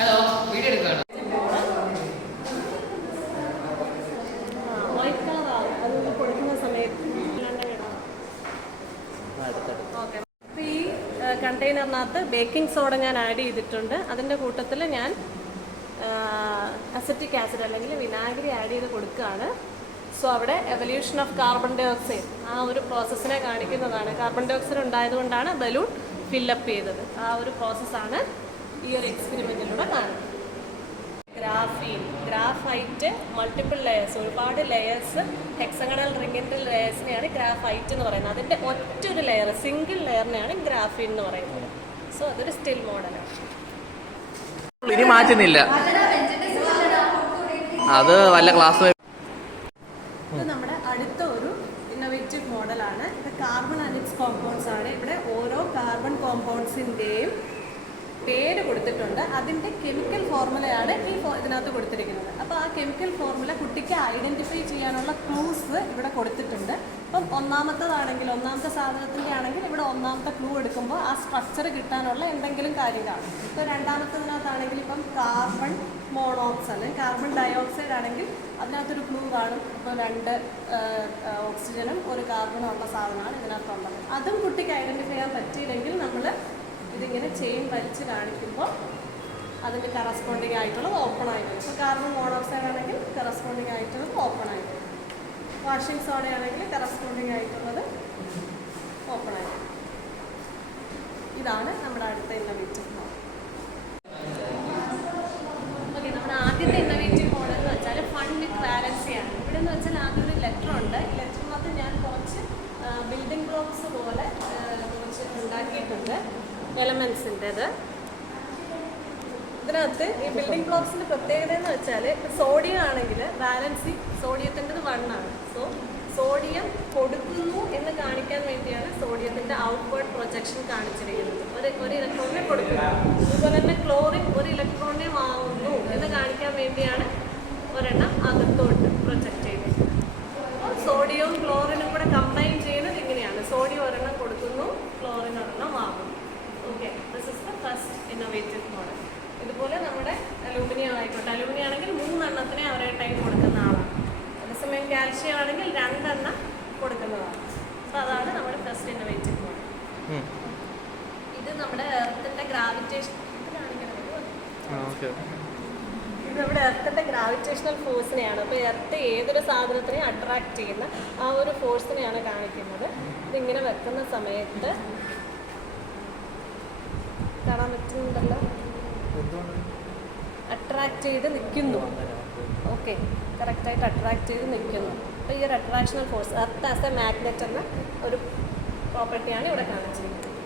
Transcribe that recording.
Hello, video എടുക്കുകയാണ്. ഈ കണ്ടെയ്നറിനകത്ത് baking soda ഞാൻ ആഡ് ചെയ്തിട്ടുണ്ട്. അതിൻ്റെ കൂട്ടത്തിൽ ഞാൻ അസറ്റിക് ആസിഡ് അല്ലെങ്കിൽ വിനാഗിരി ആഡ് ചെയ്ത് കൊടുക്കുകയാണ്. സോ അവിടെ evolution of carbon dioxide ആ ഒരു പ്രോസസ്സിനെ കാണിക്കുന്നതാണ്. കാർബൺ ഡൈ ഓക്സൈഡ് ഉണ്ടായതുകൊണ്ടാണ് ബലൂൺ ഫില്ലപ്പ് ചെയ്തത്. ആ ഒരു പ്രോസസ്സാണ് ഈ ഒരു എക്സ്പെരിമെൻറ്റിലൂടെ കാണുന്നത്. ഗ്രാഫൈറ്റ് മൾട്ടിപ്പിൾ ലെയേഴ്സ്, ഒരുപാട് ലെയേഴ്സ്, ഹെക്സഗണൽ റിങ്ങിൻ്റെ ലെയേഴ്സിനെയാണ് ഗ്രാഫൈറ്റ് എന്ന് പറയുന്നത്. അതിൻ്റെ ഒറ്റൊരു ലെയർ, സിംഗിൾ ലെയറിനെയാണ് ഗ്രാഫീൻ എന്ന് പറയുന്നത്. സോ അതൊരു സ്റ്റിൽ മോഡലാണ്. ഇനി മാറ്റുന്നില്ല, അത് വല്ല ക്ലാസ്. ഇത് നമ്മുടെ അടുത്ത ഒരു ഇന്നോവേറ്റീവ് മോഡലാണ്. ഇത് കാർബൺ ആൻഡ് ഇറ്റ്സ് കോമ്പൗണ്ട്സ് ആണ്. ഇവിടെ ഓരോ കാർബൺ കോമ്പൗണ്ട്സിൻ്റെയും പേര് കൊടുത്തിട്ടുണ്ട്. അതിൻ്റെ കെമിക്കൽ ഫോർമുലയാണ് ഇതിനകത്ത് കൊടുത്തിരിക്കുന്നത്. അപ്പോൾ ആ കെമിക്കൽ ഫോർമുല കുട്ടിക്ക് ഐഡൻറ്റിഫൈ ചെയ്യാനുള്ള ക്ലൂസ് ഇവിടെ കൊടുത്തിട്ടുണ്ട്. ഇപ്പം ഒന്നാമത്തെ സാധനത്തിൻ്റെ ആണെങ്കിൽ ഇവിടെ ഒന്നാമത്തെ ക്ലൂ എടുക്കുമ്പോൾ ആ സ്ട്രക്ചർ കിട്ടാനുള്ള എന്തെങ്കിലും കാര്യം കാണും. ഇപ്പോൾ രണ്ടാമത്തതിനകത്താണെങ്കിൽ ഇപ്പം കാർബൺ മോണോക്സൈഡ് അല്ലെങ്കിൽ കാർബൺ ഡയോക്സൈഡ് ആണെങ്കിൽ അതിനകത്തൊരു ക്ലൂ കാണും. ഇപ്പോൾ 2 ഓക്സിജനും 1 കാർബണും ഉള്ള സാധനമാണ് ഇതിനകത്തുള്ളത്. അതും കുട്ടിക്ക് ഐഡൻറ്റിഫൈ ചെയ്യാൻ പറ്റിയില്ലെങ്കിൽ നമ്മൾ ഇതിങ്ങനെ ചെയിൻ വലിച്ച് കാണിക്കുമ്പോൾ അതിൻ്റെ കറസ്പോണ്ടിങ് ആയിട്ടുള്ളത് ഓപ്പൺ ആയി വരും. ഇപ്പോൾ കാർബൺ മോണോക്സൈഡ് ആണെങ്കിൽ കറസ്പോണ്ടിങ് ആയിട്ടുള്ളത് ഓപ്പൺ ആയി വരും. വാഷിംഗ് സോഡ ആണെങ്കിൽ കറസ്പോണ്ടിങ് ആയിട്ടുള്ളത് ഓപ്പൺ ആയി വരും. ഇതാണ് നമ്മുടെ അടുത്ത ഇന്നോവേറ്റീവ് മോഡൽ. ഓക്കെ, നമ്മുടെ ആദ്യത്തെ ഇന്നോവേറ്റീവ് മോഡൽ എന്ന് വെച്ചാൽ ഫൺ വിത്ത് വാലൻസിയാണ്. ഇവിടെ എന്ന് വെച്ചാൽ ആദ്യം ഒരു ലെറ്റർ ഉണ്ട്. ഈ ലെറ്ററിനകത്ത് ഞാൻ കുറച്ച് ബിൽഡിംഗ് ബ്ലോക്സ് പോലെ കുറച്ച് ഉണ്ടാക്കിയിട്ടുണ്ട്, എലമെൻസിൻ്റെത്. ഇതിനകത്ത് ഈ ബിൽഡിംഗ് ബ്ലോക്സിൻ്റെ പ്രത്യേകത എന്ന് വെച്ചാൽ ഇപ്പോൾ സോഡിയം ആണെങ്കിൽ വാലൻസി സോഡിയത്തിൻ്റെത് 1 ആണ്. സോ സോഡിയം കൊടുക്കുന്നു എന്ന് കാണിക്കാൻ വേണ്ടിയാണ് സോഡിയത്തിൻ്റെ ഔട്ട്വേർഡ് പ്രൊജക്ഷൻ കാണിച്ചിരിക്കുന്നത്. ഒരു ഇലക്ട്രോണിനെ കൊടുക്കുന്നു. അതുപോലെ തന്നെ ക്ലോറിൻ 1 ഇലക്ട്രോണിനെ വാങ്ങുന്നു എന്ന് കാണിക്കാൻ വേണ്ടിയാണ് ഒരെണ്ണം അകത്തോട്ട് പ്രൊജക്റ്റ് ചെയ്തത്. അപ്പോൾ സോഡിയവും ക്ലോറിനും കൂടെ കമ്പൈൻ ചെയ്യുന്നത് ഇങ്ങനെയാണ്. സോഡിയം ഒരെണ്ണം കൊടുക്കുന്നു, ക്ലോറിൻ ഒരെണ്ണം വാങ്ങുന്നു. Okay, this is the first innovative model. ഇതുപോലെ നമ്മുടെ അലൂമിനിയം ആയിക്കോട്ടെ, അലൂമിനിയം ആണെങ്കിൽ 3 എണ്ണത്തിനെ ഒരേ ടൈം കൊടുക്കുന്ന ആളാണ്. അതേസമയം കാൽഷ്യം ആണെങ്കിൽ 2 എണ്ണം കൊടുക്കുന്നതാണ്. അപ്പോൾ അതാണ് നമ്മുടെ ഫസ്റ്റ് ഇന്നോവേറ്റീവ് മോഡൽ. ഇത് നമ്മുടെ എർത്തിൻ്റെ ഗ്രാവിറ്റേഷൻ ഇത് നമ്മുടെ എർത്തിൻ്റെ ഗ്രാവിറ്റേഷണൽ ഫോഴ്സിനെയാണ്. അപ്പോൾ എർത്ത് ഏതൊരു സാധനത്തിനെയും അട്രാക്ട് ചെയ്യുന്ന ആ ഒരു ഫോഴ്സിനെയാണ് കാണിക്കുന്നത്. ഇതിങ്ങനെ വെക്കുന്ന സമയത്ത് കാണാൻ പറ്റുന്നുണ്ടല്ലോ, അട്രാക്ട് ചെയ്ത് നിൽക്കുന്നു. ഓക്കെ, കറക്റ്റായിട്ട് അട്രാക്ട് ചെയ്ത് നിൽക്കുന്നു. അപ്പോൾ ഈ ഒരു attractional force, earth as a magnet എന്ന ഒരു പ്രോപ്പർട്ടിയാണ് ഇവിടെ കാണിച്ചിരിക്കുന്നത്.